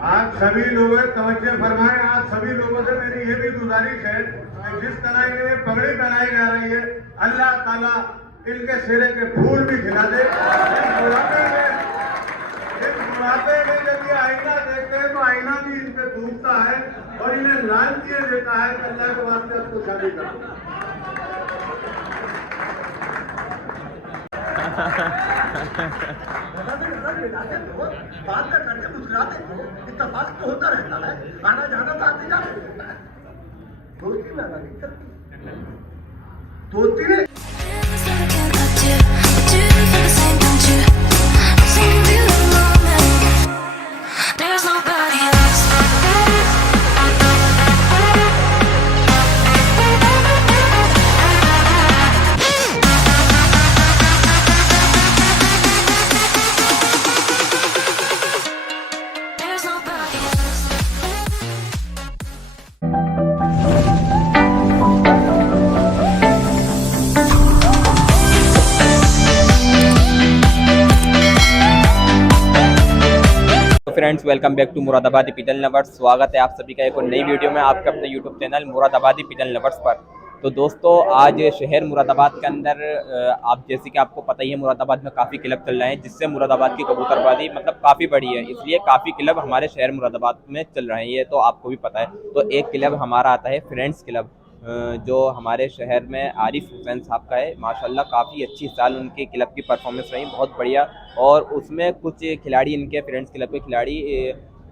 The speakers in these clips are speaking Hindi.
आप सभी लोग तवज्जो फरमाएं। आप सभी लोगों से मेरी ये भी गुजारिश है कि जिस तरह ये पगड़ी पहनाई जा रही है, अल्लाह ताला इनके सिरे के फूल भी खिला दे। इस बुढ़ापे में जब ये आईना देखते हैं तो आईना भी इन पे टूटता है और इन्हें लालचिए देता है कि अल्लाह के वास्ते आपको शादी करो। बात करके मुस्कुराते इत्तेफाक तो होता रहता है, आना जाना तो आते जाते। दोस्ती में आना दोस्ती में फ्रेंड्स, वेलकम बैक टू मुरादाबादी पिजन लवर्स। स्वागत है आप सभी का एक और नई वीडियो में आपके अपने यूट्यूब चैनल मुरादाबादी पिजन लवर्स पर। तो दोस्तों, आज शहर मुरादाबाद के अंदर आप जैसे कि आपको पता ही है, मुरादाबाद में काफ़ी क्लब चल रहे हैं, जिससे मुरादाबाद की कबूतरबाजी मतलब काफ़ी बड़ी है। इसलिए काफ़ी क्लब हमारे शहर मुरादाबाद में चल रहे हैं, ये तो आपको भी पता है। तो एक क्लब हमारा आता है फ्रेंड्स क्लब, जो हमारे शहर में आरिफ हुसैन साहब का है। माशाल्लाह काफ़ी अच्छी साल उनके क्लब की परफॉर्मेंस रही, बहुत बढ़िया। और उसमें कुछ खिलाड़ी, इनके फ्रेंड्स क्लब के खिलाड़ी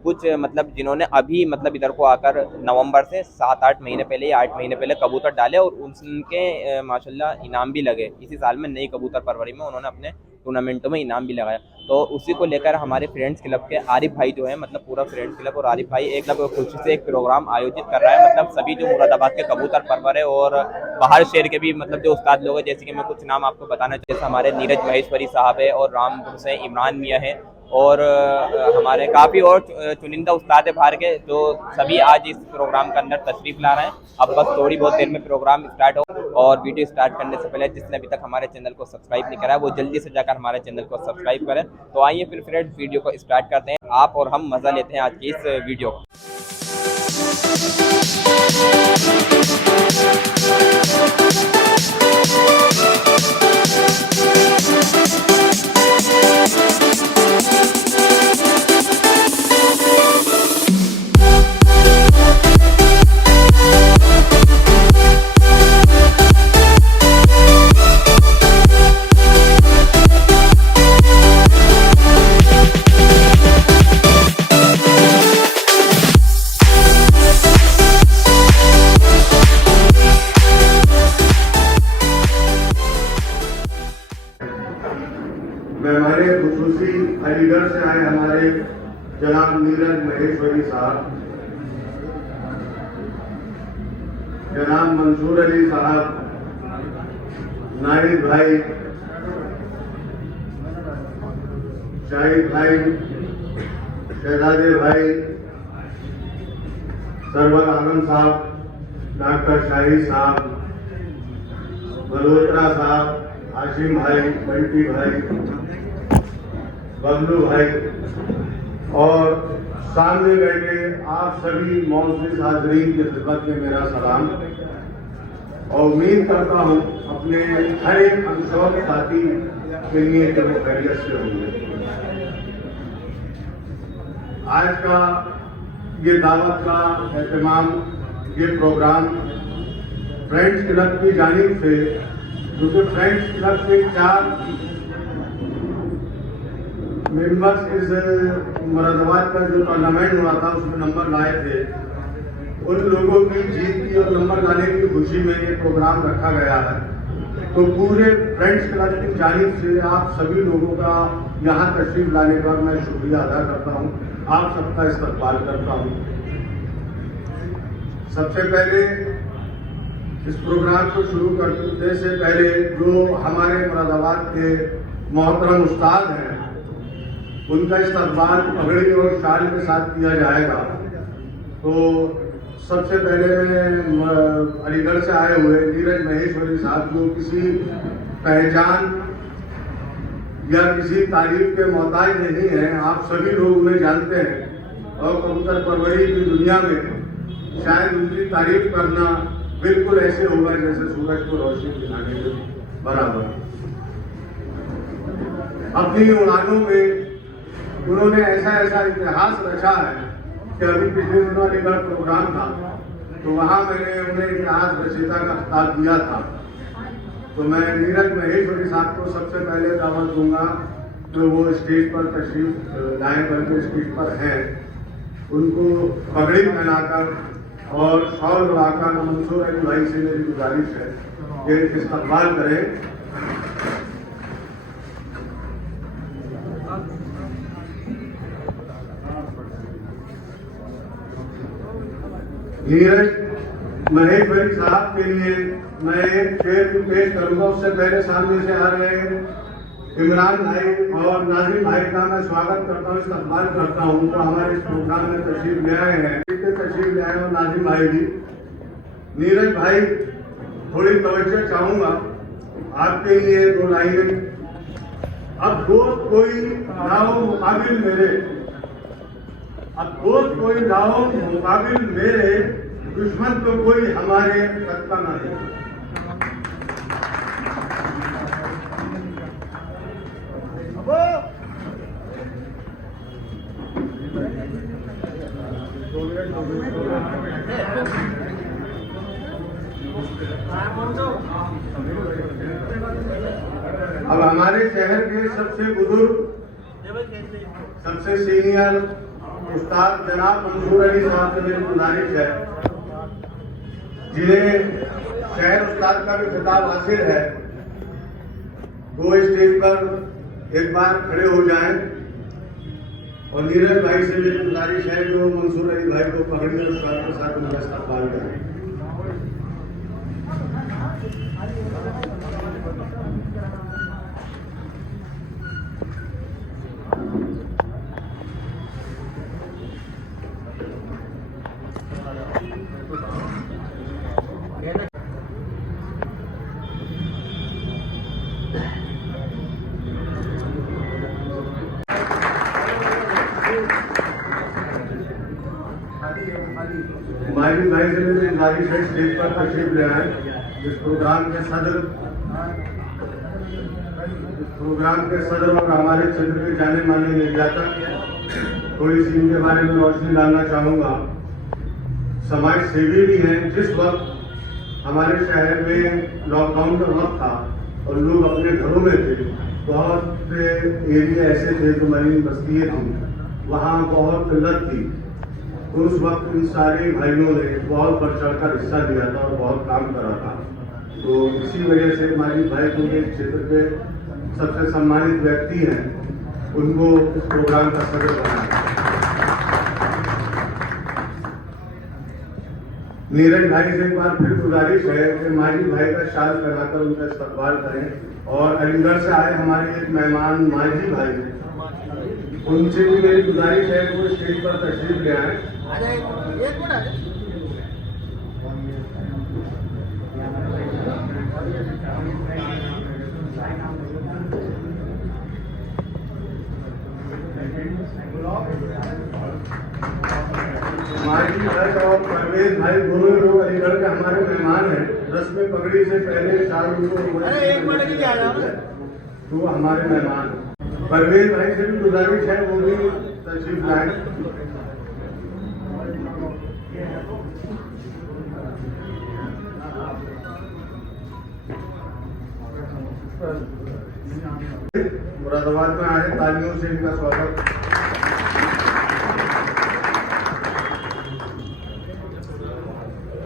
कुछ मतलब जिन्होंने अभी मतलब इधर को आकर नवंबर से 7-8 महीने पहले या 8 महीने पहले कबूतर डाले और उनके माशाल्लाह इनाम भी लगे। इसी साल में नई कबूतर परवरी में उन्होंने अपने टूर्नामेंटों में इनाम भी लगाया। तो उसी को लेकर हमारे फ्रेंड्स क्लब के आरिफ भाई जो है, मतलब पूरा फ्रेंड्स क्लब और आरिफ भाई एक मतलब खुशी से एक प्रोग्राम आयोजित कर रहा है। मतलब सभी जो मुरादाबाद के कबूतर परवर है और बाहर शहर के भी मतलब जो उस्ताद लोग हैं, जैसे कि मैं कुछ नाम आपको बताना चाहिए, हमारे नीरज महेश्वरी साहब है और रामपुर से इमरान मियाँ है और हमारे काफ़ी और चुनिंदा उस्ताद है बाहर के, जो सभी आज इस प्रोग्राम के अंदर तशरीफ ला रहे हैं। अब बस थोड़ी बहुत देर में प्रोग्राम स्टार्ट हो, और वीडियो स्टार्ट करने से पहले जिसने अभी तक हमारे चैनल को सब्सक्राइब नहीं करा है वो जल्दी से जाकर हमारे चैनल को सब्सक्राइब करें। तो आइए फिर फ्रेंड्स वीडियो को स्टार्ट करते हैं। आप और हम मज़ा लेते हैं आज की इस वीडियो को। मेहमाने खुसूसी अलीगढ़ से आए हमारे जनाब नीरज महेश्वरी साहब, जनाब मंसूर अली साहब, नाहिद भाई, शाहिद भाई, शहजादे भाई, सरवर आलम साहब, डॉक्टर शाही साहब, मल्होत्रा साहब, हाशिम भाई, बंटी भाई, बबलू भाई और सामने बैठे आप सभी मौजूद हाजरीन की खिदमत में मेरा सलाम, और उम्मीद करता हूँ अपने हर एक अनशौक साथी के लिए कि वो खैरियत से होंगे। आज का ये दावत का एहतमाम, ये प्रोग्राम फ्रेंड्स क्लब की जानिब से, क्योंकि फ्रेंड्स क्लब के 4 मेंबर्स इस मुरादाबाद का जो टूर्नामेंट हुआ था उसमें नंबर लाए थे, उन लोगों की जीत की और नंबर लाने की खुशी में ये प्रोग्राम रखा गया है। तो पूरे फ्रेंड्स क्लब की जानिब से आप सभी लोगों का यहाँ तशरीफ लाने पर मैं शुक्रिया अदा करता हूँ, आप सबका इस्तकबाल करता हूँ। सबसे पहले इस प्रोग्राम को शुरू करने से पहले जो हमारे मुरादाबाद के मोहतरम उस्ताद हैं, उनका इस्तकबाल पगड़ी और शाल के साथ किया जाएगा। तो सबसे पहले मैं अलीगढ़ से आए हुए नीरज महेश्वरी साहब, जो किसी पहचान या किसी तारीफ के मोहताज नहीं है, आप सभी लोग उन्हें जानते हैं, और कबूतर परवरी की दुनिया में शायद उनकी तारीफ करना बिल्कुल ऐसे होगा जैसे सूरज को रोशनी दिखाने के बराबर। अपनी उड़ानों में उन्होंने ऐसा इतिहास रचा है कि अभी पिछले दिनों अलीगढ़ प्रोग्राम था तो वहाँ मैंने उन्हें इतिहास रचयिता का खिताब दिया था। तो मैं नीरज महेश्वरी साहब को सबसे पहले दावत दूंगा जो वो स्टेज पर तशरीफ लाए, बल्कि स्टेज पर हैं, उनको पगड़ी पहनाकर और शॉल लगाकर मंसूर अली भाई से मेरी गुजारिश है कि इस्तकबाल करें। नीरज महेश्वरी साहब के लिए मैं एक शेर पेश करूंगा। उससे पहले सामने से आ रहे इमरान भाई और नाजिम भाई का मैं स्वागत करता हूँ, इस्तकबाल करता हूँ। तो हमारे इस प्रोग्राम में तशरीफ ले आए हैं, तशरीफ ले आए और नाजिम भाई भी। नीरज भाई थोड़ी तवज्जो चाहूंगा आपके लिए, 2 लाइनें। अब दोस्त कोई लाओ मुकाबिल मेरे, अब दोस्त कोई लाओ मुकाबिल मेरे, दुश्मन तो कोई हमारे तक का न है। अब हमारे शहर के सबसे बुजुर्ग, सबसे सीनियर उस्ताद जनाब मंसूर अली साहब से मेरी गुजारिश है, जिन्हें शहर उस्ताद का भी खिताब हासिल है, वो स्टेज पर एक बार खड़े हो जाएं। और नीरज भाई से मेरी गुजारिश है जो मंसूर अली भाई को पकड़ी और उस्ताद के साथ उनका इस्तकबाल करें। माजिद भाई से मेरी गुजारिश है स्टेज पर तशरीफ ले आए। इस प्रोग्राम के सदर और हमारे क्षेत्र के जाने माने निर्यातक, थोड़ी सी इनके बारे में रोशनी डालना चाहूँगा। समाज सेवी भी हैं। जिस वक्त हमारे शहर में लॉकडाउन का वक्त था और लोग अपने घरों में थे, बहुत एरिया ऐसे थे जो मरीन बस्तियाँ थी, वहाँ बहुत किल्लत थी। तो उस वक्त इन सारे भाइयों ने बहुत बढ़ चढ़कर हिस्सा लिया था और बहुत काम करा था। तो इसी वजह से माजिद भाई को इस क्षेत्र के सबसे सम्मानित व्यक्ति हैं, उनको इस प्रोग्राम का सदर बनाया। नीरज भाई से एक बार फिर गुजारिश है कि माजिद भाई का शाल पहनाकर उनका इस्तकबाल करें। और अलीगढ़ से आए हमारे एक मेहमान माजी भाई, उनसे भी मेरी गुजारिश है कि वो स्टेज पर तशरीफ ले आए। माजी भाई और परवेज भाई दोनों लोग अलीगढ़ के हमारे मेहमान हैं। रस्म पगड़ी से पहले शाल उनको तो हमारे मेहमान परवेज भाई से भी गुजारिश है वो भी तशरीफ लाए। मुरादाबाद में आए, तालियों से इनका स्वागत।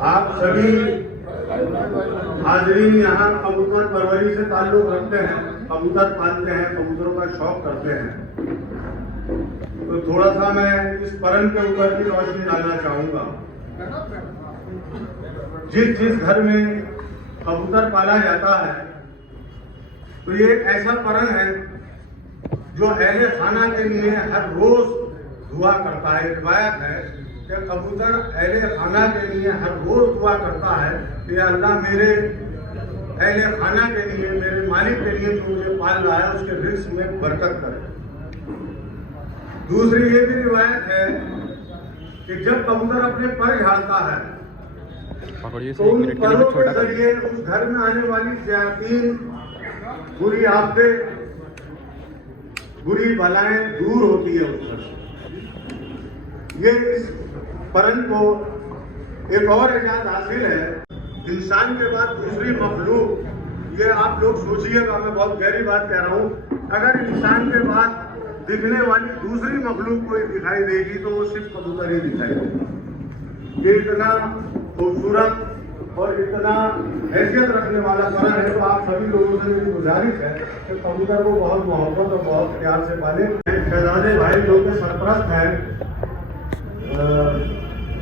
आप सभी हाजरीन यहाँ कबूतर परवरी से ताल्लुक रखते हैं, कबूतर पालते हैं, कबूतरों का शौक करते हैं। तो थोड़ा सा मैं इस परन के ऊपर भी रोशनी डालना चाहूंगा। जिस घर में कबूतर पाला जाता है तो ये एक ऐसा परन है जो अहले खाना के लिए हर रोज दुआ करता है। रिवायत है कि कबूतर अहले खाना के लिए हर रोज दुआ करता है कि अल्लाह मेरे अहले खाना के लिए, मेरे मालिक के लिए जो मुझे पाल रहा है उसके रिस्क में बरकत करे। दूसरी ये भी रिवायत है कि जब कबूतर अपने पर झाड़ता है पकड़िए तो उन परों के जरिए उस घर में आने वाली शयातीन, बुरी आफतें, बुरी बलाएं दूर होती है उस पर। ये इस परन को एक और एजाज हासिल है। इंसान के बाद दूसरी मखलूक, ये आप लोग सोचिएगा, मैं बहुत गहरी बात कह रहा हूँ, अगर इंसान के बाद दिखने वाली दूसरी मखलूक कोई दिखाई देगी तो वो सिर्फ कबूतर ही दिखाई देगी। ये इतना खूबसूरत और इतना हैसियत रखने वाला परन है, तो आप सभी लोगों से मेरी गुजारिश है कि कबूतर को बहुत मोहब्बत और बहुत प्यार से पालें। शहजादे भाई जो के सरपरस्त हैं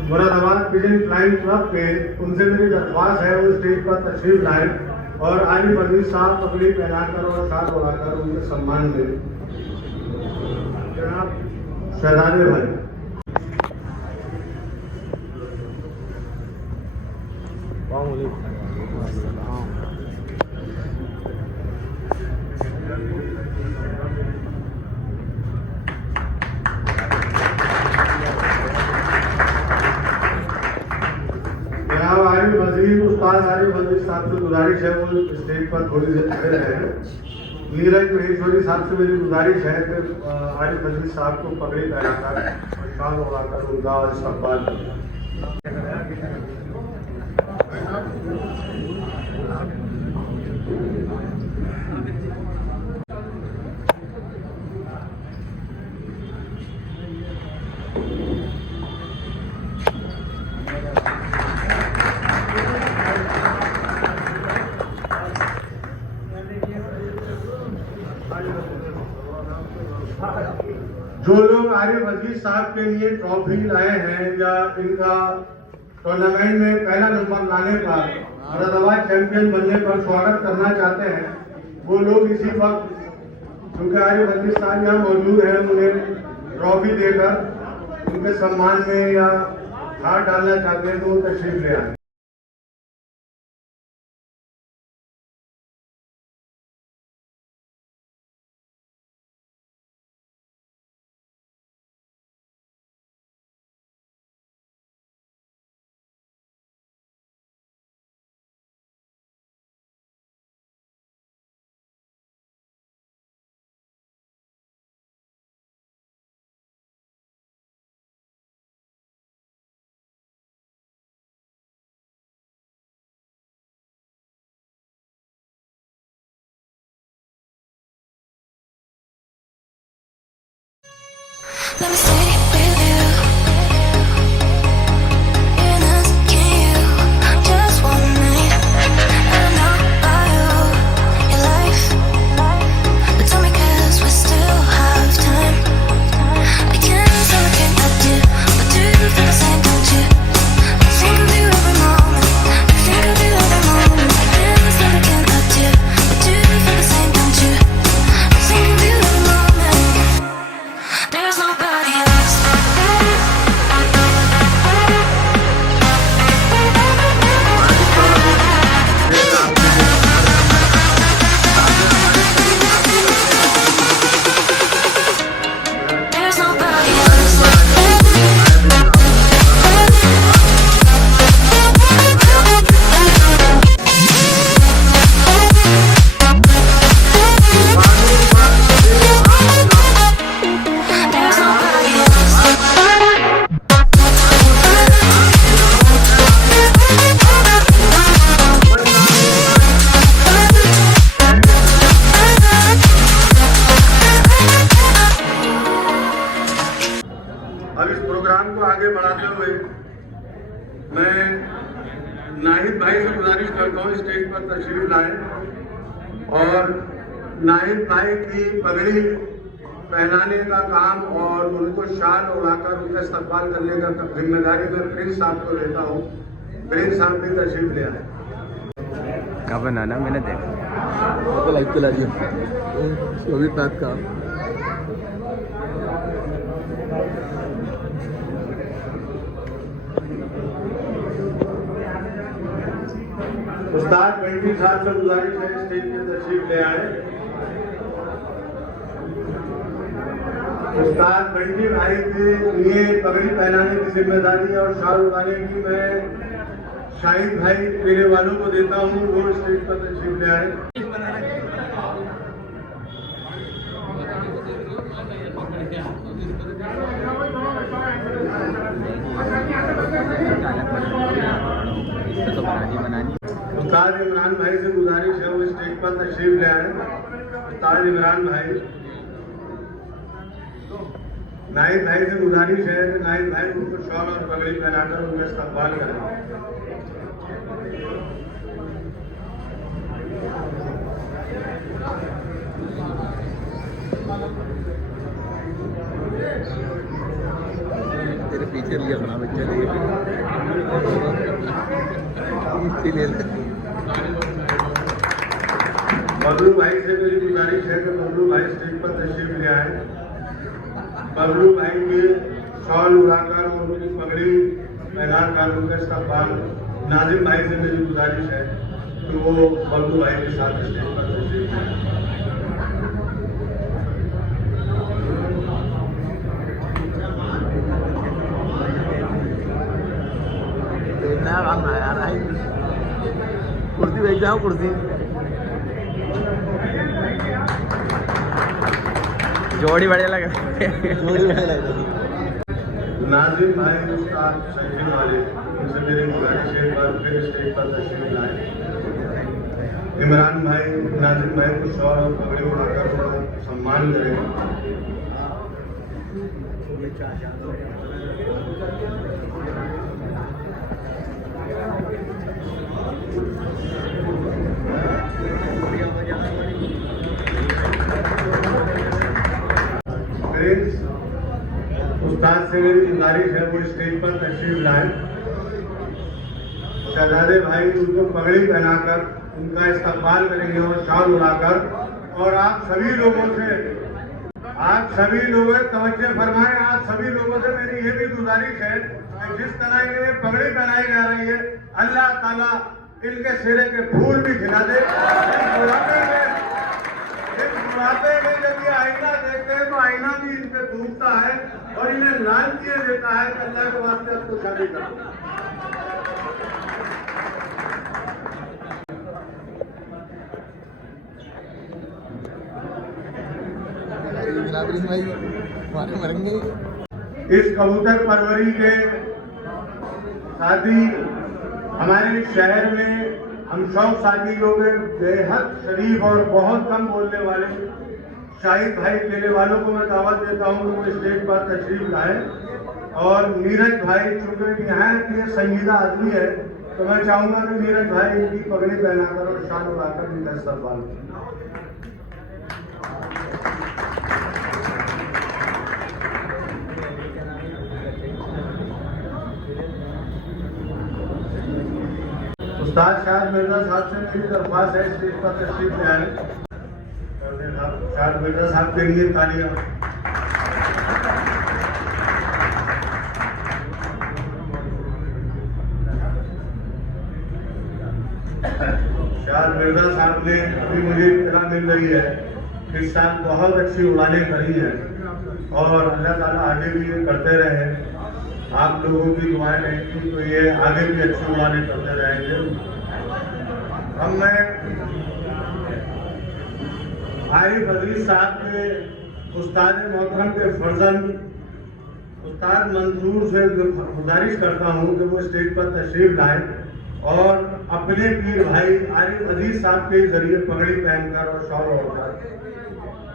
मुरादाबाद पिजन फ्लाइंग क्लब के, उनसे मेरी दरख्वास्त है वो स्टेज पर तशरीफ लाएं और आली वजीर साहब पगड़ी पहनाकर और शाल उड़ाकर उनके सम्मान में। जनाब शहजादे भाई। जनाब आरिफ वजीर, उस्ताद आरिफ वजीर साहब से गुजारिश है वो स्टेज पर थोड़ी देर खड़े रहे। नीरज महेश्वरी साहब से मेरी गुजारिश है कि आरिफ वजीर साहब को पगड़ी पहनाकर और शाल उड़ाकर उनका इस्तकबाल करें। जो लोग आरिफ वजीर साहब के लिए ट्रॉफी लाए हैं या इनका टूर्नामेंट में पहला नंबर लाने पर, मुरादाबाद चैंपियन बनने पर स्वागत करना चाहते हैं, वो लोग इसी वक्त, क्योंकि आरिफ वजीर साहब यहाँ मौजूद हैं, उन्हें ट्रॉफी देकर उनके सम्मान में या हाथ डालना चाहते हैं तो वो तशरीफ ले आए। Let me stay with you. In us, can you? Just one night. I know about your life. But tell me 'cause we still have time. I can't say I can't help you, but do you feel the same, don't you? I think of you every moment. I think of you every moment. I can't say I can't help you, but do you feel the same, don't you? I think of you every moment. There's nobody else. There's nobody else. There's nobody else. अब इस प्रोग्राम को आगे बढ़ाते हुए मैं नाहिद भाई से गुजारिश करता हूँ स्टेज पर तशरीफ लाएं और नाहिद भाई की पगड़ी पहनाने का काम और उनको शाल उड़ाकर उनका इस्तकबाल करने का जिम्मेदारी मैं प्रिंस साहब को देता हूँ। प्रिंस साहब भी तशरीफ ले आए। क्या बनाना मैंने देखा तो लाइक चला दिया शोभित नाथ का। उस्ताद पेंटिंग साहब से गुजारिश है स्टेज पे तशरीफ ले आए। उस्ताद बंटी भाई के लिए पगड़ी पहनाने की जिम्मेदारी और शाल उड़ाने की मैं शाहिद भाई मेरे वालों को देता हूँ, वो स्टेज पर तशरीफ ले आए। उस्ताद इमरान भाई से गुजारिश है वो स्टेज पर तशरीफ ले आए। उस्ताद इमरान भाई, नाहिद भाई से गुजारिश है कि नाहिद भाई उनको शॉल और पगड़ी पहनाकर उनका इस्तकबाल करें। तेरे पीछे लिया बड़ा बच्चा ले बबलू भाई से मेरी गुजारिश है कि बबलू भाई स्टेज पर तशरीफ ले आए। बबलू भाई के शॉल उड़ाकर और उनकी पगड़ी पहनाकर उनका इस्तकबाल नाजिम भाई से मेरी गुजारिश है कि वो बबलू भाई के साथ स्टेज पर तशरीफ ले आए। कुर्सी बैठ जाओ, कुर्सी जोड़ी बढ़िया लग नाजिम भाई उस्ताद शहीद वाले, उनसे मेरी गुजारिश है एक बार फिर स्टेज पर तशरीफ लाए। इमरान भाई नाजिम भाई को शॉल और पगड़ी उड़ाकर थोड़ा सम्मान करें। उस्ताद से मेरी गुजारिश है वो स्टेज पर तशरीफ लाए। शहजादे भाई उनको पगड़ी पहनाकर उनका इस्तकबाल करेंगे और शाल उड़ाकर। और आप सभी लोगों से तवज्जो फरमाएं, आप सभी लोगों से मेरी ये भी गुजारिश है कि जिस तरह ये पगड़ी पहनाई जा रही है, अल्लाह ताला इनके सिरे के फूल भी खिला दे। बुढ़ापे में जब ये आईना देखते हैं तो आईना भी इन पे टूटता है और इन्हें लाल किए देता है कि अल्लाह के वास्ते आपको शादी करो। मरेंगे। इस कबूतर परवरी के साथ ही हमारे शहर में हम शौक शादी लोग बेहद शरीफ और बहुत कम बोलने वाले शाहिद भाई केले वालों को मैं दावत देता हूँ कि वो स्टेज पर तशरीफ लाए। और नीरज भाई चूंकि यहाँ के संजीदा आदमी है तो मैं चाहूँगा कि नीरज भाई इनकी पगड़ी पहनाकर और शाल उड़ाकर इनका इस्तकबाल करें। उस्ताद शाह मिर्जा साहब से मेरी दरख्वास्त है स्टेज पर तशरीफ ले आए। शाह मिर्जा साहब के लिए तालियां। शाह मिर्जा साहब ने अभी मुझे इत्तला मिल रही है कि इस साल बहुत अच्छी उड़ानें करी हैं और अल्लाह ताला आगे भी ये करते रहे। आप लोगों की दुआएं रहेंगी तो ये आगे भी अच्छी उड़ानें करते रहेंगे। हम मैं आरिफ अजीज साहब के उस्ताद मोहतरम के फर्जंद उस्ताद मंसूर से गुजारिश करता हूँ कि वो स्टेज पर तशरीफ लाए और अपने पीर भाई आरिफ अजीज साहब के जरिए पगड़ी पहनकर और शॉल ओढ़कर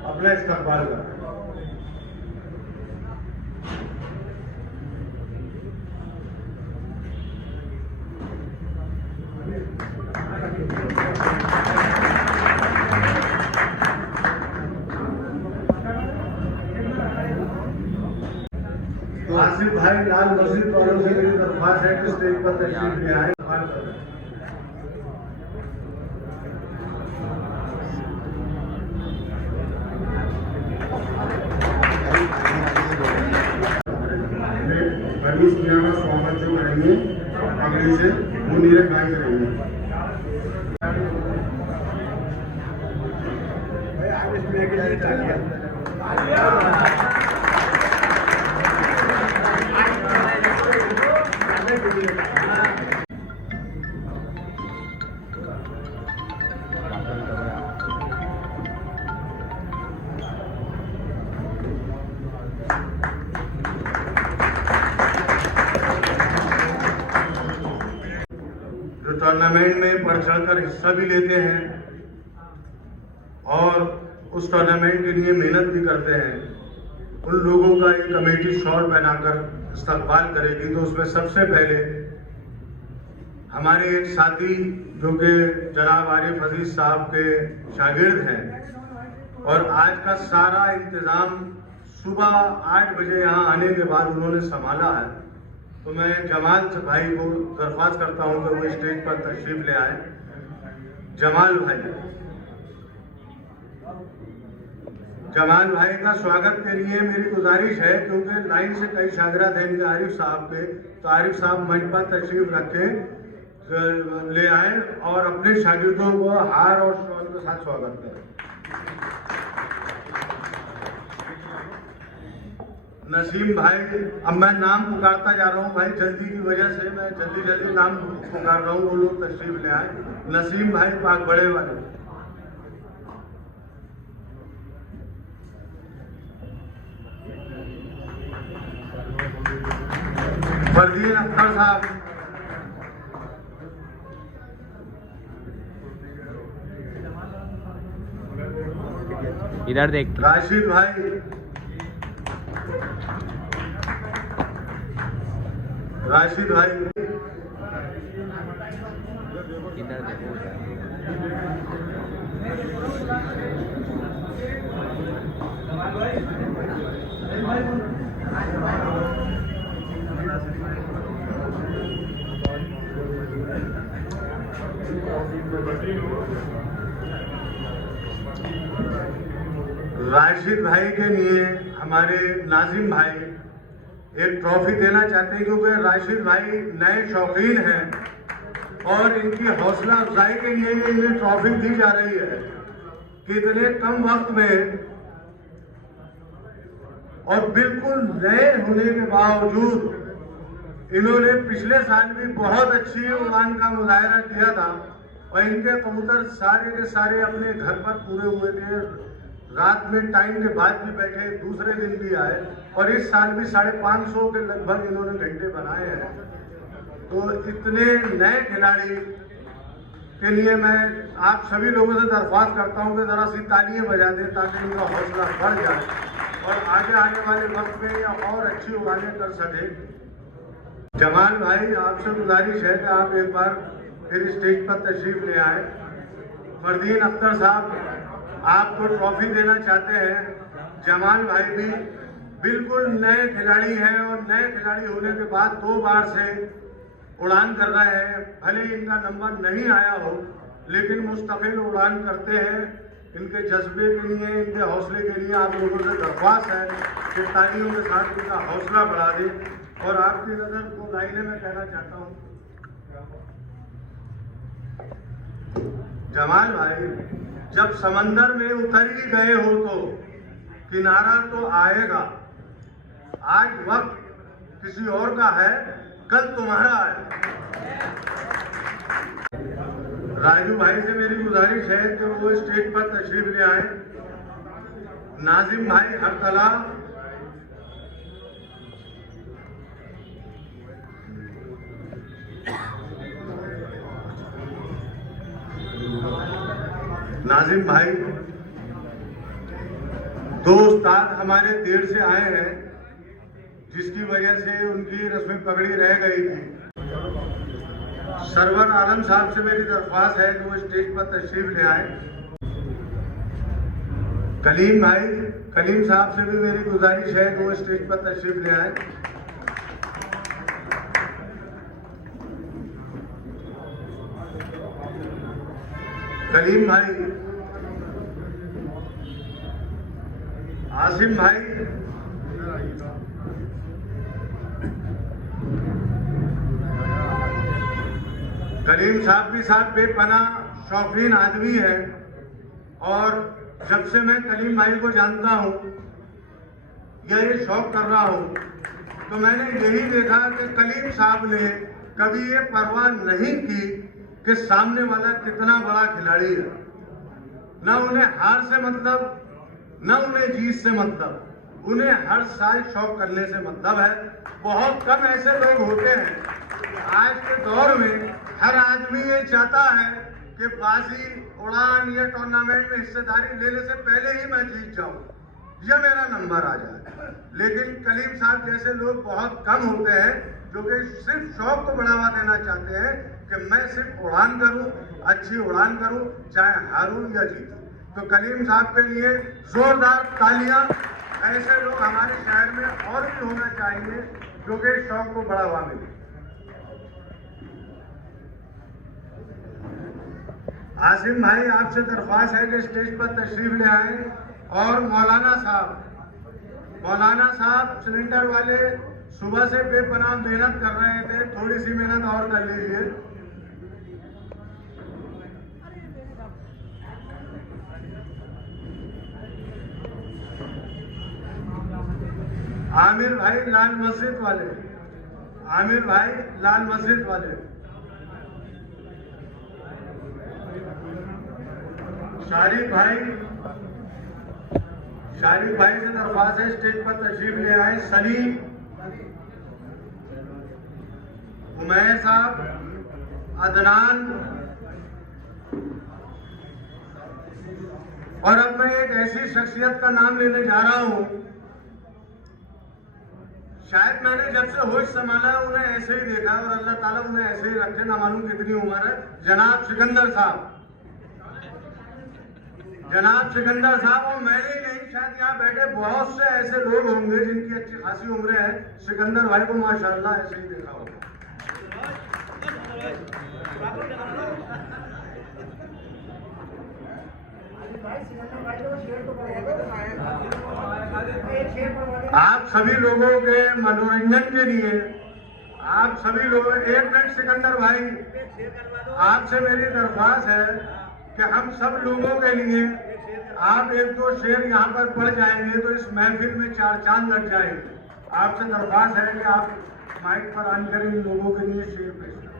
अपना इस्तकबाल करें। आसिफ भाई लाल मस्जिद वालों से मेरी दरख्वास्त है कि स्टेज पर तशरीफ ले आए। फैलूस मियां का स्वागत जो करेंगे पगड़ी से वो नीरज भाई करेंगे। टूर्नामेंट में बढ़ चढ़कर हिस्सा भी लेते हैं और उस टूर्नामेंट के लिए मेहनत भी करते हैं, उन लोगों का एक कमेटी शॉल पहनाकर इस्तकबाल करेगी। तो उसमें सबसे पहले हमारे एक साथी जो कि जनाब आरिफ अजीज साहब के शागिर्द हैं और आज का सारा इंतज़ाम सुबह 8 बजे यहाँ आने के बाद उन्होंने संभाला है, तो मैं जमाल भाई को दरख्वास्त करता हूँ कि वो स्टेज पर तशरीफ ले आए। जमाल भाई का स्वागत के लिए मेरी गुजारिश है, क्योंकि लाइन से कई शागिर्द हैं इनके आरिफ साहब के, तो आरिफ साहब मंच पर तशरीफ रखें, ले आए और अपने शागिर्दों को हार और शॉल के साथ स्वागत करें। नसीम भाई, अब मैं नाम पुकारता जा रहा हूँ भाई, जल्दी की वजह से मैं जल्दी नाम पुकार रहा हूँ, वो लोग तशरीफ ले आए। नसीम भाई पाक बड़े वाले, फरदीन अख्तर साहब, इधर देख, राशिद भाई, इधर देखो। राशिद भाई के लिए हमारे नाजिम भाई एक ट्रॉफी देना चाहते हैं, क्योंकि राशिद भाई नए शौकीन हैं और इनकी हौसला अफजाई के लिए इन्हें ट्रॉफी दी जा रही है कि इतने कम वक्त में और बिल्कुल नए होने के बावजूद इन्होंने पिछले साल भी बहुत अच्छी उड़ान का मुजाहरा किया था और इनके कबूतर सारे के सारे अपने घर पर पूरे हुए थे। रात में टाइम के बाद भी बैठे, दूसरे दिन भी आए और इस साल भी 550 के लगभग इन्होंने घंटे बनाए हैं। तो इतने नए खिलाड़ी के लिए मैं आप सभी लोगों से दरख्वास्त करता हूं कि ज़रा सी तालियां बजा दें ताकि इनका हौसला बढ़ जाए और आने वाले वक्त में या और अच्छी उड़ानें कर सके। जमाल भाई, आपसे गुजारिश है कि आप एक बार फिर स्टेज पर तशरीफ ले आए। फरदीन अख्तर साहब आपको ट्रॉफी देना चाहते हैं। जमाल भाई भी बिल्कुल नए खिलाड़ी हैं और नए खिलाड़ी होने के बाद 2 बार से उड़ान कर रहे हैं। भले इनका नंबर नहीं आया हो, लेकिन मुस्तकिल उड़ान करते हैं। इनके जज्बे के लिए, इनके हौसले के लिए आप लोगों से दरख्वास्त है कि तालियों के साथ इनका हौसला बढ़ा दें। और आपकी नज़र को लाइने में कहना चाहता हूँ, जमाल भाई, जब समंदर में उतर ही गए हो तो किनारा तो आएगा। आज वक्त किसी और का है, कल तुम्हारा है। राजू भाई से मेरी गुजारिश है कि वो स्टेज पर तशरीफ ले आए। नाजिम भाई हरतला, नाजिम भाई 2 उस्ताद हमारे देर से आए हैं, जिसकी वजह से उनकी रस्म पगड़ी रह गई थी। सरवर आलम साहब से मेरी दरख्वास्त है कि वो स्टेज पर तशरीफ ले आए। कलीम भाई, कलीम साहब से भी मेरी गुजारिश है कि वो स्टेज पर तशरीफ ले आए। कलीम भाई, आसिम भाई, कलीम साहब भी साहब बेपनाह शौकीन आदमी है और जब से मैं कलीम भाई को जानता हूँ या ये शौक कर रहा हूँ, तो मैंने यही देखा कि कलीम साहब ने कभी ये परवाह नहीं की कि सामने वाला कितना बड़ा खिलाड़ी है। न उन्हें हार से मतलब, न उन्हें जीत से मतलब, उन्हें हर साल शौक करने से मतलब है। बहुत कम ऐसे लोग होते हैं आज के दौर में हर आदमी ये चाहता है कि बाजी उड़ान या टूर्नामेंट में हिस्सेदारी लेने से पहले ही मैं जीत जाऊं या मेरा नंबर आ जाए। लेकिन कलीम साहब जैसे लोग बहुत कम होते हैं जो कि सिर्फ शौक को बढ़ावा देना चाहते हैं कि मैं सिर्फ उड़ान करूं, अच्छी उड़ान करूं, चाहे हारूं या जीतूं। तो कलीम साहब के लिए जोरदार तालियां। ऐसे लोग हमारे शहर में और भी होना चाहिए जो कि शौक को बढ़ावा मिले। आसिम भाई आपसे दरख्वास्त है कि स्टेज पर तशरीफ ले आए। और मौलाना साहब सिलेंडर वाले सुबह से बेपनाह मेहनत कर रहे थे, थोड़ी सी मेहनत और कर लीजिए। आमिर भाई लाल मस्जिद वाले, शारिक भाई से दरख्वास्त है स्टेज पर तशरीफ ले आए। सलीम, उमैर साहब, अदनान। और अब मैं एक ऐसी शख्सियत का नाम लेने जा रहा हूं, शायद मैंने जब से होश संभाला उन्हें ऐसे ही देखा और अल्लाह ताला उन्हें ऐसे ही रखे, ना मालूम कितनी उम्र है। जनाब सिकंदर साहब, और मैंने ही नहीं, शायद यहाँ बैठे बहुत से ऐसे लोग होंगे जिनकी अच्छी खासी उम्र है। सिकंदर भाई को माशाल्लाह ऐसे ही देखा होगा। आप सभी लोगों के मनोरंजन के लिए, आप सभी लोग, एक मिनट सिकंदर भाई, आपसे मेरी दरख्वास्त है कि हम सब लोगों के लिए आप एक दो शेर यहाँ पर पढ़ जाएंगे तो इस महफिल में चार चांद लग जाएंगे। आपसे दरख्वास्त है कि आप माइक पर आकर इन लोगों के लिए शेर पेश करें।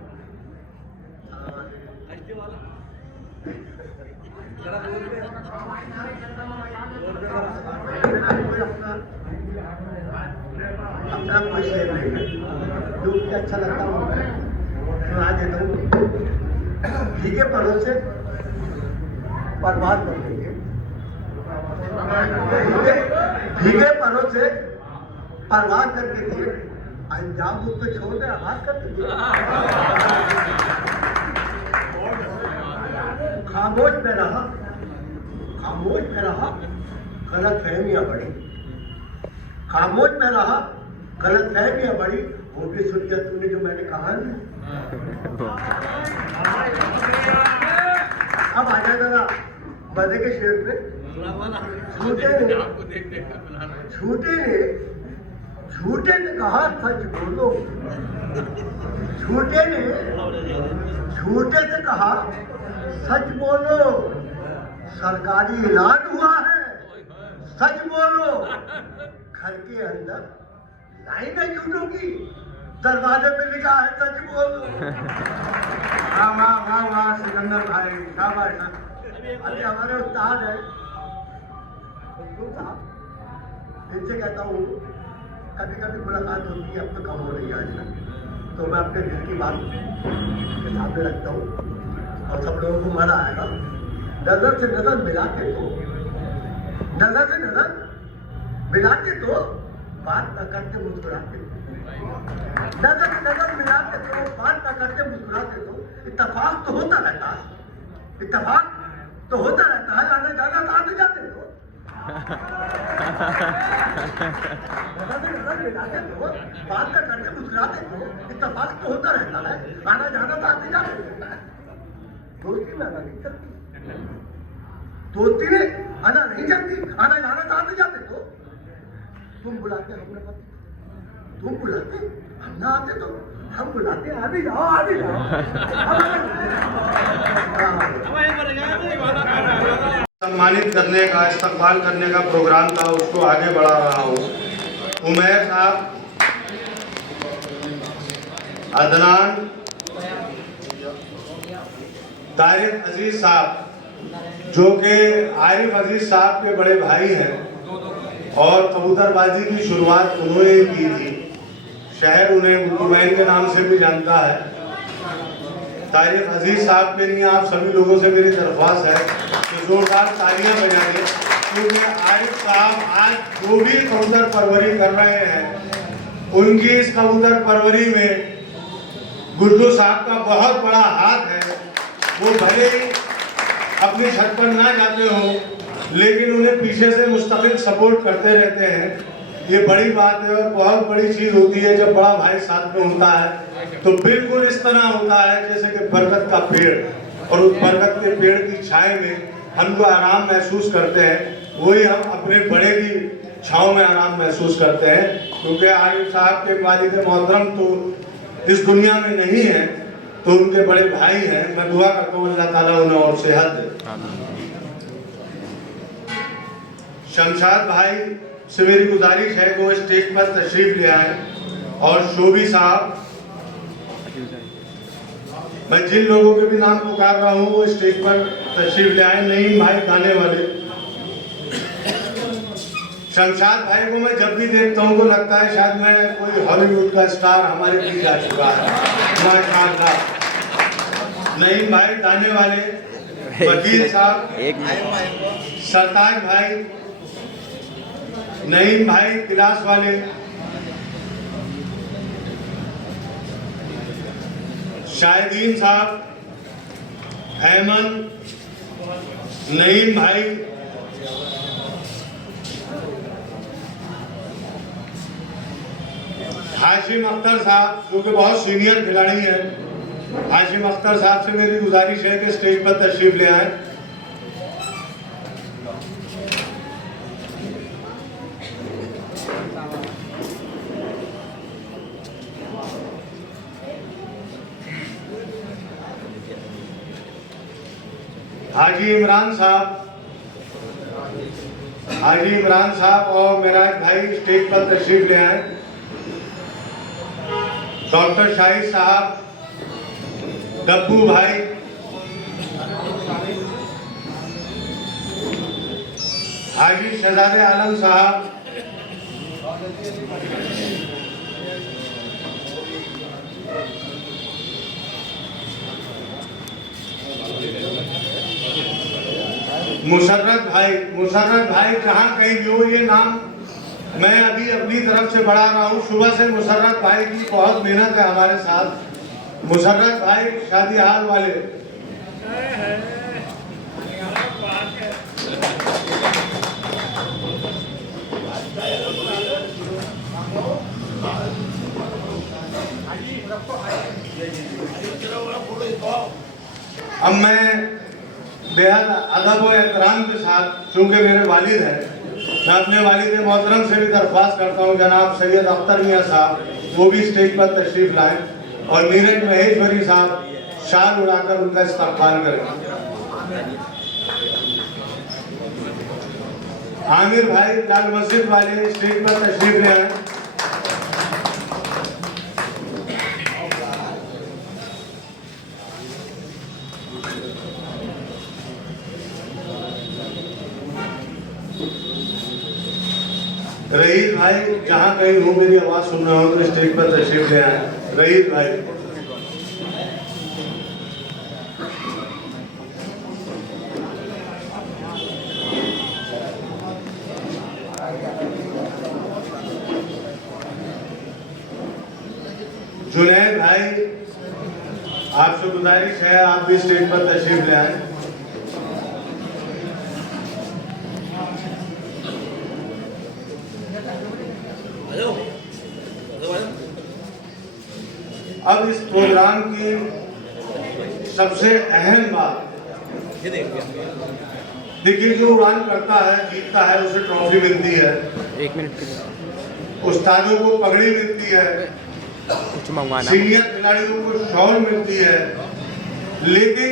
अपना कोई शेर नहीं, जो मुझे अच्छा लगता है मैं सुना देता हूँ। भीगे परों से परवाज कर देंगे, भीगे परों से परवाज करके दिए, अंजाम उसको छोड़ दे आवाज कर देंगे। खामोश में रहा गलत फहमियां बढ़ी, खामोश में रहा गलत फहमियां बढ़ी। वो भी सुन लिया तूने जो मैंने कहा नहीं। अब आ जाए जरा मजे के शेर पे। झूठे ने कहा सच बोलो, झूठे से कहा सच बोलो, सरकारी ऐलान हुआ है सच बोलो। घर के अंदर लाइन है झूठों की, दरवाजे पे लिखा है सच बोलो। वाह सिकंदर भाई, शाबाश। अभी हमारे उस्ताद है, इनसे कहता हूँ कभी कभी मुलाकात होती है, अब तो कम हो रही है आजकल, तो मैं अपने दिल की बात के सामने रखता हूँ और सब लोगों को मजा आएगा। नजर से नजर मिलाते तो, नजर से नजर मिलाते तो बात न करते मुस्कुराते, नजर से नजर मिलाते तो बात न करते मुस्कुराते तो इत्तेफाक तो होता रहता है, इत्तेफाक तो होता रहता है, आने जाना तो आने जाते तो नजर मिलाते तो बात न करते मुस्कुराते तो इत्तेफाक तो होता रहता है, आना जाना तो आते जाते। दोस्ती में आना नहीं चलती, दोस्ती में आना नहीं चलती, आना जाना तो आते जाते तो। तुम बुलाते हम न आते, तुम बुलाते हम ना आते तो हम बुलाते आ भी जाओ, आ भी जाओ। सम्मानित करने का, इस्तकबाल करने का प्रोग्राम था, उसको आगे बढ़ा रहा हूँ। उमैर साहब, अदनान, तारिक अजीज साहब जो कि आरिफ अजीज साहब के बड़े भाई हैं और कबूतरबाजी की शुरुआत उन्होंने की थी। शहर उन्हें गुड्डूमैन के नाम से भी जानता है। तारिक अजीज साहब के लिए आप सभी लोगों से मेरी दरख्वास्त है कि जोरदार तालियां बजाएं, क्योंकि आरिफ साहब आज जो भी कबूतर परवरी कर रहे हैं उनकी इस कबूतर परवरी में गुड्डू साहब का बहुत बड़ा हाथ है। वो भले ही अपनी छत पर ना जाते हो लेकिन उन्हें पीछे से मुस्तकिल सपोर्ट करते रहते हैं। ये बड़ी बात है और बहुत बड़ी चीज होती है जब बड़ा भाई साथ में होता है, तो बिल्कुल इस तरह होता है जैसे कि बरगद का पेड़, और उस बरगद के पेड़ की छाया में हम जो आराम महसूस करते हैं वही हम अपने बड़े की छांव में आराम महसूस करते हैं। क्योंकि आरिफ साहब के वालिद मोहतरम तो इस दुनिया में नहीं है, तो उनके बड़े भाई हैं। मैं दुआ करता हूँ अल्लाह ताला उन्हें और सेहत दे। शमशाद भाई से मेरी गुजारिश है कि वो स्टेज पर तशरीफ ले आए, और शोभी साहब, मैं जिन लोगों के भी नाम पुकार रहा हूँ वो स्टेज पर तशरीफ ले आए। नईम भाई गाने वाले, शमशाद भाई को मैं जब भी देखता हूँ तो लगता है शायद मैं कोई हॉलीवुड का स्टार हमारे बीच आ चुका है। माशाअल्लाह। नईम भाई गाने वाले, वकील साहब, सरताज भाई, नईम भाई गिलास वाले, शाहिदीन साहब, अहमद, नईम भाई, हाशिम अख्तर साहब जो कि बहुत सीनियर खिलाड़ी हैं। हाशिम अख्तर साहब से मेरी गुजारिश है कि स्टेज पर तशरीफ ले आए। हाजी इमरान साहब और मेराज भाई स्टेज पर तशरीफ ले आए। डॉक्टर शाहिद साहब, डब्बू भाई, हाजी शहजादे आलम साहब, मुशर्रत भाई जहाँ कहीं भी हो, ये नाम मैं अभी अपनी तरफ से बढ़ा रहा हूँ। सुबह से मुशर्रत भाई की बहुत मेहनत है हमारे साथ। मुशर्रत भाई शादी हाल वाले, अब मैं बेहद अदब और एहतराम के साथ, चूँकि मेरे वालिद हैं, मैं अपने वालिद मोहतरम से भी दरख्वास्त करता हूँ जनाब सैयद अख्तर मियाँ साहब वो भी स्टेज पर तशरीफ लाएं, और नीरज महेश्वरी साहब शाल उड़ाकर उनका इस्तकबाल करें। आमिर भाई लाल मस्जिद वाले स्टेज पर तशरीफ ले आए। रईस भाई जहाँ कहीं हो मेरी आवाज सुन रहे हो तो स्टेज पर तशरीफ ले आए। रईस भाई, जुनैद भाई, आपसे गुजारिश है आप भी स्टेज पर तशरीफ ले आए। अब इस प्रोग्राम की सबसे अहम बात, देखिए जो उड़ान करता है जीतता है उसे ट्रॉफी मिलती है, 1 मिनट के लिए उस्तादों को पगड़ी मिलती है, कुछ मंगवाना, सीनियर खिलाड़ियों को शॉल मिलती है, लेकिन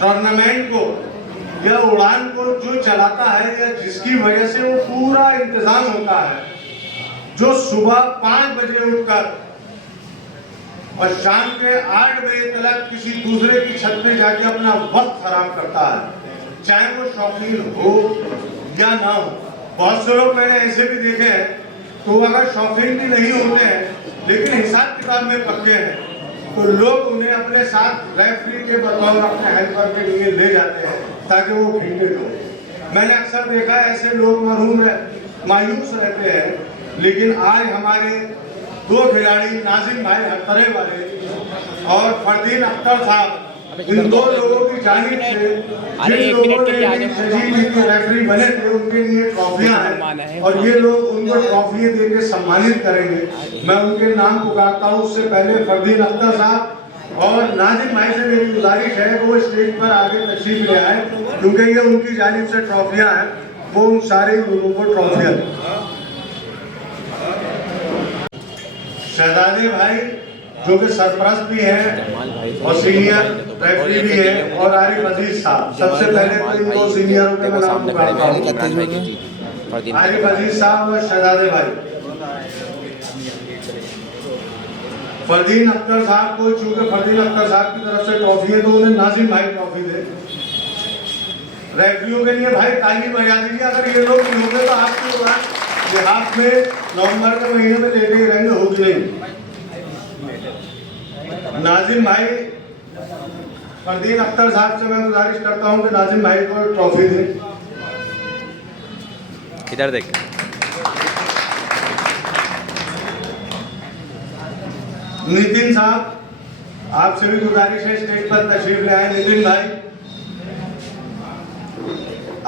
टूर्नामेंट को या उड़ान को जो चलाता है या जिसकी वजह से वो पूरा इंतजाम होता है, जो सुबह 5 बजे उठकर और शाम के 8 बजे तक किसी दूसरे की छत पे जाके अपना वक्त खराब करता है, चाहे वो शौकीन हो या ना हो। बहुत से लोग मैंने ऐसे भी देखे हैं तो अगर शौकीन भी नहीं होते हैं लेकिन हिसाब किताब में पक्के हैं, तो लोग उन्हें अपने साथ रेफरी के बतौर अपने हेल्पर के लिए ले जाते हैं ताकि वो खेलते रहो। मैंने अक्सर देखा है ऐसे लोग मायूस रहते हैं, लेकिन आज हमारे दो खिलाड़ी नाजिम भाई हटरे वाले और फरदीन अख्तर साहब, इन दो लोगों की जानिब से जिन लोगों ने रेफरी बने थे उनके लिए ट्रॉफियां हैं और ये लोग उनको ट्रॉफियां देकर सम्मानित करेंगे। मैं उनके नाम पुकारता हूँ। उससे पहले फरदीन अख्तर साहब और नाजिम भाई से मेरी गुजारिश है कि वो स्टेज पर आगे तशरीफ ले आए, क्योंकि ये उनकी जानिब से ट्रॉफियां हैं, वो उन सारे लोगों को ट्रॉफियां। शहजादे भाई जो कि सरपरस्त भी हैं और सीनियर रेफरी भी हैं, और आरिफ अजीज साहब। सबसे पहले तो इन दो सीनियरों के मैं नाम पुकारता हूं, आरिफ अजीज साहब और शहजादे भाई। फरदीन अख्तर साहब को, चूंकि फरदीन अख्तर साहब की तरफ से ट्रॉफी है तो उन्हें नाजिम भाई ट्रॉफी दे। रेफरियों के लिए भाई ताली बजा दीजिए। अगर ये लोग नहीं होंगे तो आपके हाथ में नवंबर के महीने में लेके रहेंगे, होगी नहीं। नाजिम भाई, फरदीन अख्तर साहब से मैं गुजारिश करता हूं कि नाजिम भाई को ट्रॉफी दें। इधर देख। नितिन साहब, आपसे भी गुजारिश है स्टेज पर तशरीफ ले आए। नितिन भाई,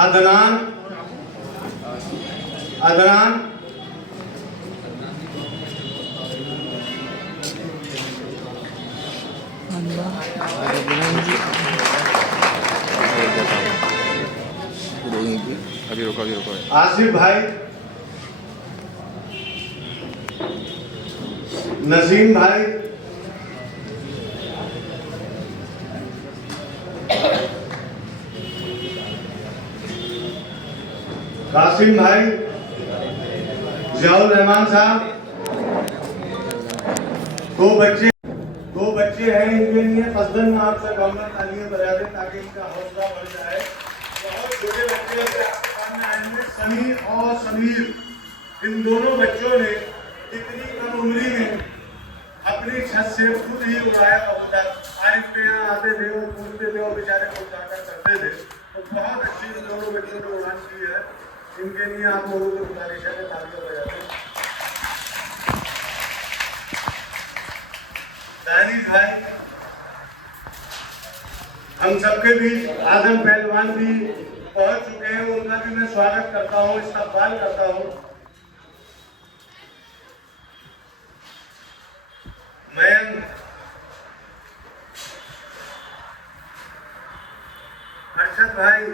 अदनान अभी रुको आसिफ भाई, नसीम भाई, कासिम भाई, जियाउल रहमान साहब। दो बच्चे हैं, इनके लिए फसदन में आपसे कहूँगा तालियां बजा दें ताकि इनका हौसला बढ़ जाए। बहुत छोटे बच्चे हैं आपके सामने आए हैं, समीर और समीर। इन दोनों बच्चों ने इतनी कम उम्री में अपनी छत से खुद ही उड़ाया कबूतर। आरिफ के यहाँ आते थे और पूछते थे और बेचारे को उठाकर करते थे, तो बहुत अच्छी इन दोनों बच्चों ने उड़ान की है। इनके लिए आप लोगों को गुजारिश है कि तालियां बजाते हैं। दानिश भाई, हम सबके बीच आजम पहलवान भी पहुंच चुके हैं, उनका भी मैं स्वागत करता हूं, इस्तकबाल करता हूं। मयंक, हर्षद भाई,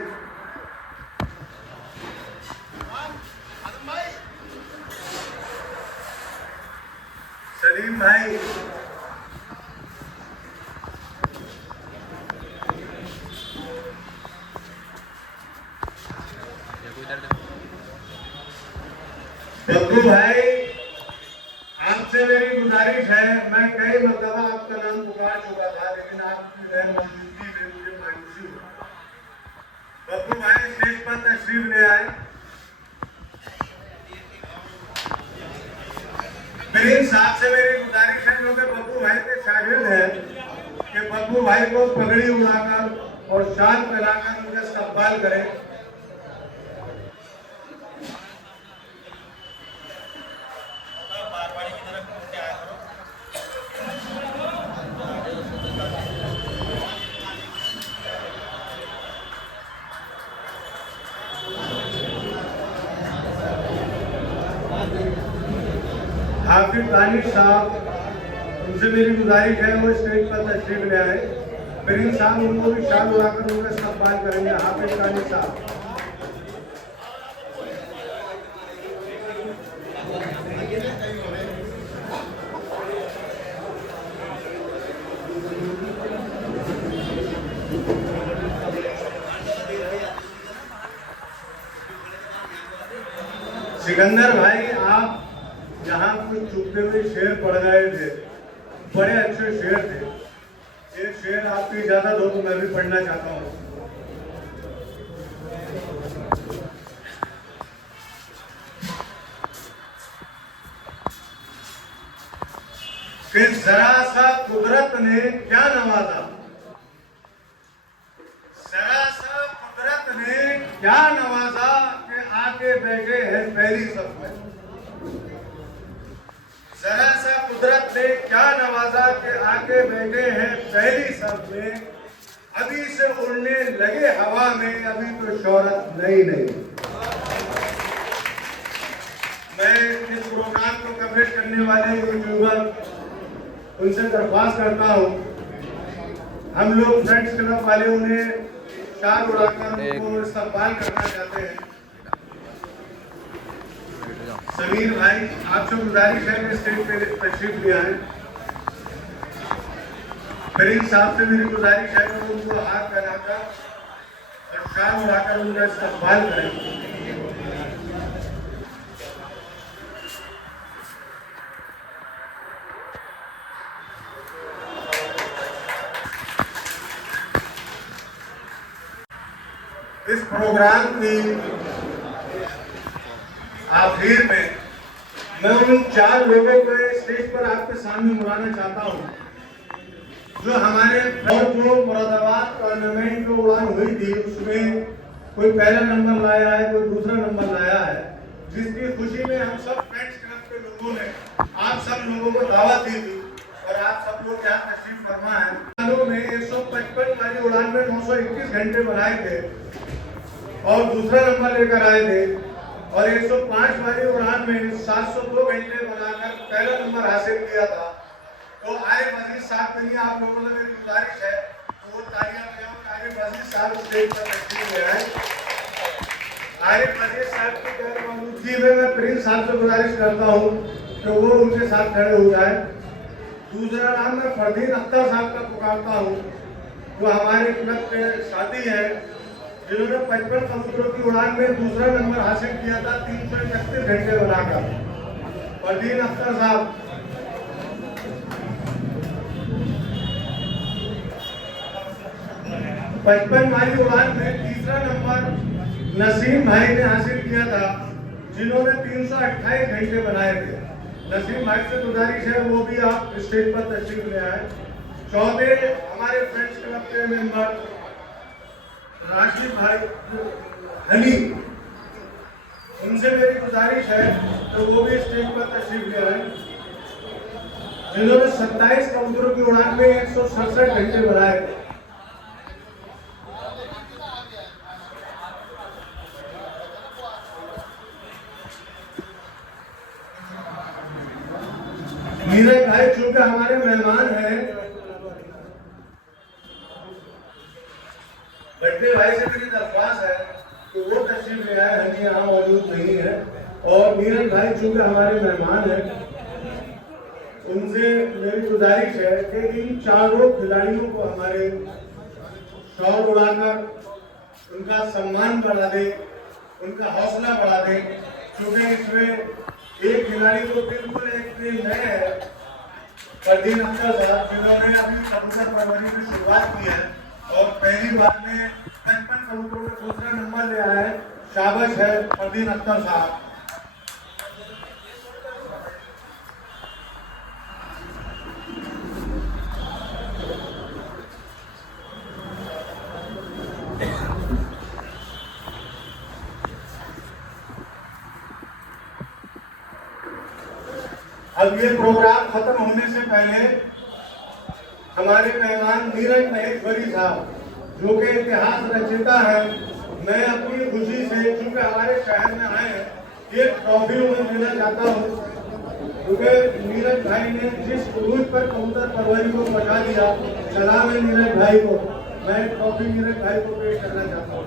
सलीम भाई, बब्बू भाई, आपसे मेरी गुजारिश है, मैं कई मरतबा आपका नाम पुकार चुका था लेकिन आपकी मौजूदगी में मुझे मायूसी हुई। बब्बू भाई स्टेज पर तशरीफ ले आए। प्रिंस साहब से मेरी गुजारिश है, क्योंकि बब्बू भाई के शागिर्द हैं, कि बब्बू भाई को पगड़ी उड़ाकर और शाल पहनाकर उनका इस्तकबाल करें। हाफिज दानिश साहब, उनसे मेरी गुजारिश है वो स्टेज पर तशरीफ ले आए। प्रिंस साहब उनको भी शाल उड़ाकर उनका इस्तकबाल करेंगे। हाफिज दानिश साहब, सिकंदर भाई, आप यहाँ कुछ चुपते हुए शेर पढ़ गए थे, बड़े अच्छे शेर थे। एक शेर आपकी इजाजत हो तो मैं भी पढ़ना चाहता हूँ। कि जरा सा कुदरत ने क्या नवाजा, जरा सा कुदरत ने क्या नवाजा कि आके बैठे हैं पहली सफ में। जरा सा कुदरत ने क्या नवाजा कि आके बैठे हैं पहली सफ में। अभी से उड़ने लगे हवा में, अभी तो शोहरत नहीं। मैं इस प्रोग्राम को कवरेज करने वाले यूट्यूबर उनसे दरख्वास्त करता हूँ, हम लोग फ्रेंड्स क्लब वाले उन्हें शाल उड़ाकर उनको इस्तकबाल करना चाहते हैं। समीर भाई, आपसे गुजारिश है कि स्टेज पे तशरीफ ले आए। प्रिंस साहब से मेरी गुजारिश है कि उनको हाथ फैलाकर और शाल उड़ाकर उनका इस्तकबाल करें। इस प्रोग्राम की आखिर में मैं उन 4 लोगों को स्टेज पर आपके सामने बुलाना चाहता हूं जो हमारे और जो मुरादाबाद टूर्नामेंट जो उड़ान हुई थी उसमें कोई पहला नंबर लाया है, कोई दूसरा नंबर लाया है, जिसकी खुशी में हम सब फ्रेंड्स क्लब के लोगों ने आप सब लोगों को दावत दी थी और आप सब लोग यहाँ तशरीफ फरमा है। में 155 वाली उड़ान में 921 घंटे बनाए थे और दूसरा नंबर लेकर आए थे, और 105 वाली उड़ान में 702 घंटे बनाकर पहला नंबर हासिल किया था। तो आरिफ अजीज साहब के लिए आप लोगों से मेरी गुजारिश है तो वो तालियां बजाओ। आरिफ अजीज साहब स्टेज पर तशरीफ ले आए। आरिफ अजीज साहब की गैर मौजूदगी में मैं प्रिंस साहब से गुजारिश करता हूँ कि वो उनके साथ खड़े हो जाए। दूसरा नाम मैं फरदीन अख्तर साहब का पुकारता हूँ जो हमारे क्लब के साथी हैं, जिन्होंने 55 कबूतरों की उड़ान में दूसरा नंबर हासिल किया था 331 घंटे बनाकर। फरदीन अख्तर साहब। 55 वाली उड़ान में तीसरा नंबर नसीम भाई ने हासिल किया था, जिन्होंने 328 घंटे बनाए थे। नसीम भाई से गुजारिश है वो भी आप स्टेज पर तशरीफ ले आए। चौथे हमारे फ्रेंड्स क्लब के मेंबर राशिद भाई हनी, उनसे मेरी गुजारिश है तो वो भी स्टेज पर तशरीफ ले आए, जिन्होंने 27 कबूतरों की उड़ान में 167 घंटे बनाए थे। नीरज भाई चूंकि हमारे मेहमान हैं, गड्ढे भाई से मेरी दरख्वास्त है कि वो तशरीफ ले आए, हनी यहाँ मौजूद नहीं है। और नीरज भाई चूंकि हमारे मेहमान हैं, उनसे मेरी गुजारिश है कि इन 4 खिलाड़ियों को हमारे शौर उड़ाकर उनका सम्मान बढ़ा दे, उनका हौसला बढ़ा दे। चूंकि इसमें एक खिलाड़ी तो बिल्कुल एक नए है, फरदीन अख्तर साहब, जिन्होंने अभी कबूतर परवरी की शुरुआत की है और पहली बार में 55 कबूतरों में दूसरा नंबर ले आया है। शाबाश है फरदीन अख्तर साहब। अब ये प्रोग्राम खत्म होने से पहले हमारे मेहमान नीरज महेश्वरी साहब, जो कि इतिहास रचयिता है, मैं अपनी खुशी से चूंकि हमारे शहर में आए हैं एक ट्रॉफी उन्हें देना चाहता हूँ, क्योंकि नीरज भाई ने जिस उरूज पर कबूतर परवरी को पहुँचा दिया, सलाम है नीरज भाई को। मैं ट्रॉफी नीरज भाई को पेश करना चाहता हूँ।